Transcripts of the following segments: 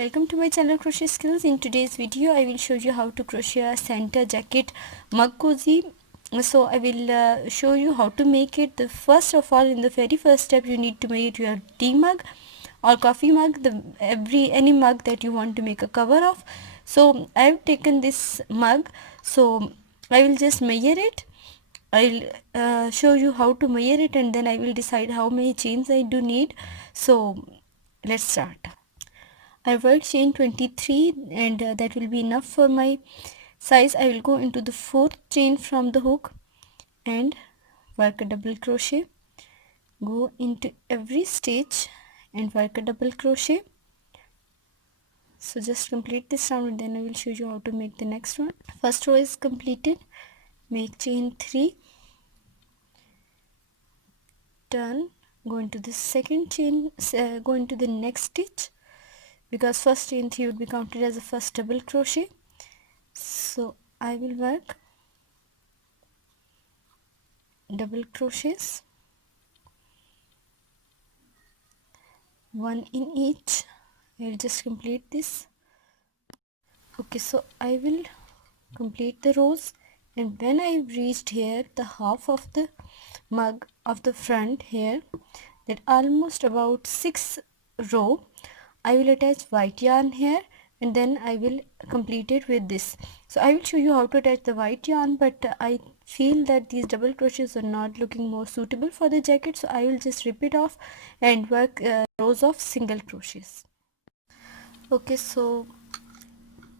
Welcome to my channel Crochet Skills. In today's video I will show you how to crochet a Santa jacket mug cozy. So I will show you how to make it. The first of all, in the very first step, you need to make your tea mug or coffee mug, any mug that you want to make a cover of. So I have taken this mug, so I will just measure it. I'll show you how to measure it, and then I will decide how many chains I do need. So let's start. I worked chain 23, and that will be enough for my size. I will go into the fourth chain from the hook and work a double crochet. Go into every stitch and work a double crochet. So just complete this round and then I will show you how to make the next one. First row is completed. Make chain 3, turn, go into the second chain, go into the next stitch, because first chain 3 would be counted as the first double crochet. So I will work double crochets, one in each. I'll just complete this. Okay, so I will complete the rows, and when I've reached here, the half of the mug of the front here, that almost about 6 row, I will attach white yarn here, and then I will complete it with this. So I will show you how to attach the white yarn, but I feel that these double crochets are not looking more suitable for the jacket, so I will just rip it off and work rows of single crochets. Okay, so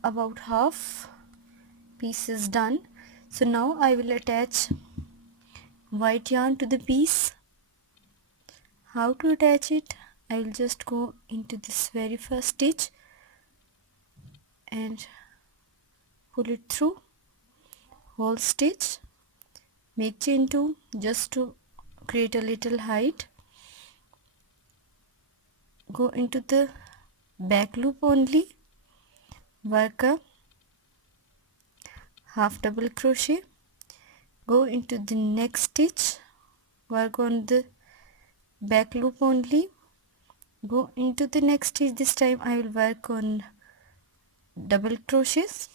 about half piece is done. So now I will attach white yarn to the piece. How to attach it? I will just go into this very first stitch and pull it through, whole stitch, make chain 2 just to create a little height, go into the back loop only, work a half double crochet, go into the next stitch, work on the back loop only, go into the next stitch. This time I will work on double crochets.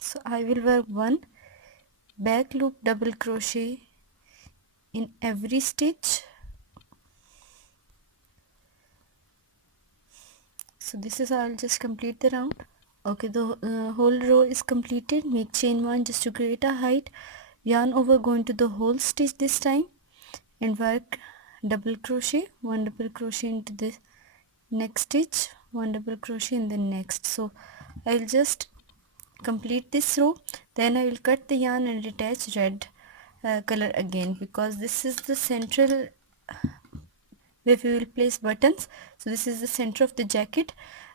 So I will work one back loop double crochet in every stitch. So this is how I'll just complete the round. Okay, the whole row is completed. Make chain 1 just to create a height, yarn over, go into the whole stitch this time and work double crochet, one double crochet into the next stitch, one double crochet in the next. So I'll just complete this row, then I will cut the yarn and attach red color again, because this is the central where we will place buttons. So this is the center of the jacket.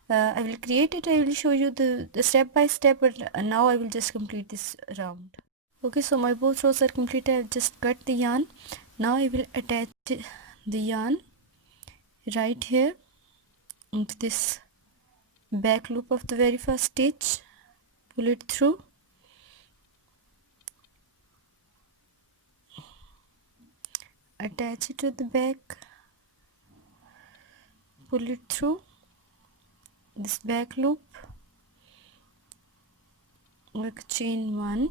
I will create it, I will show you the step by step, but now I will just complete this round. Okay, so my both rows are completed. I have just cut the yarn. Now I will attach the yarn right here into this back loop of the very first stitch, pull it through, attach it to the back, pull it through this back loop, work chain 1,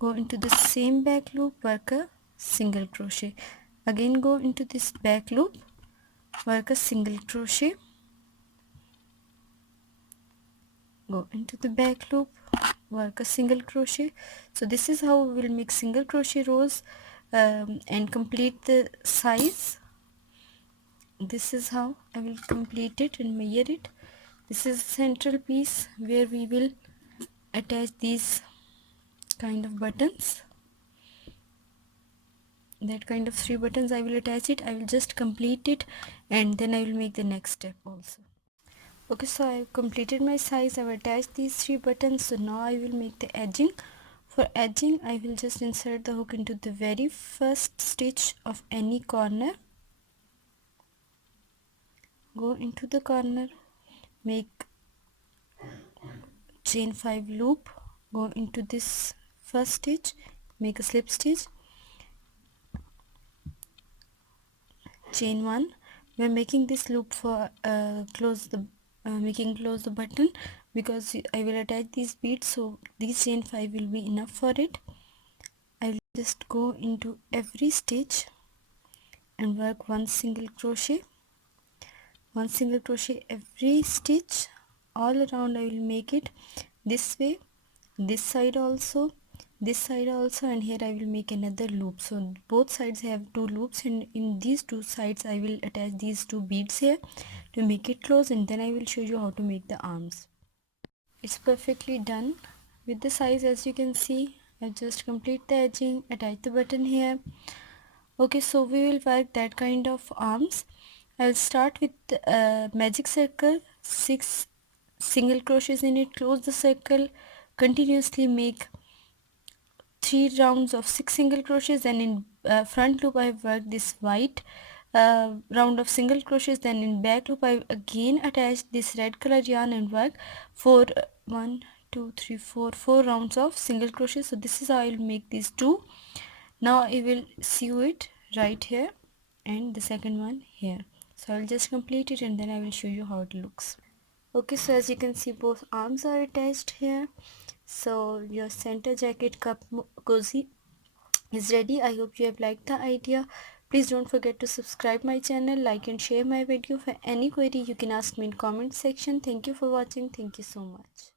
go into the same back loop, work a single crochet, again go into this back loop, work a single crochet, go into the back loop, work a single crochet. So this is how we will make single crochet rows and complete the size. This is how I will complete it and measure it. This is the central piece where we will attach these kind of buttons. That kind of 3 buttons I will attach it. I will just complete it and then I will make the next step also. Okay, so I have completed my size. I have attached these 3 buttons. So now I will make the edging. For edging, I will just insert the hook into the very first stitch of any corner, go into the corner, make chain 5 loop, go into this first stitch, make a slip stitch, chain 1. We're making this loop for close the making close the button, because I will attach these beads, so these chain 5 will be enough for it. I will just go into every stitch and work one single crochet every stitch all around. I will make it this way, this side also, and here I will make another loop. So both sides have 2 loops, and in these 2 sides I will attach these 2 beads here to make it close, and then I will show you how to make the arms. It's perfectly done with the size. As you can see, I've just complete the edging, attach the button here. Okay, so we will work that kind of arms. I'll start with magic circle, 6 single crochets in it, close the circle, continuously make 3 rounds of 6 single crochets, and in front loop I have worked this white round of single crochets. Then in back loop I again attached this red color yarn and work for 1 2 3 4 4 rounds of single crochet. So this is how I will make these two. Now I will sew it right here and the second one here. So I will just complete it and then I will show you how it looks. Okay, so as you can see, both arms are attached here. So your center jacket cup cozy is ready. I hope you have liked the idea. Please don't forget to subscribe my channel, like and share my video. For any query you can ask me in comment section. Thank you for watching. Thank you so much.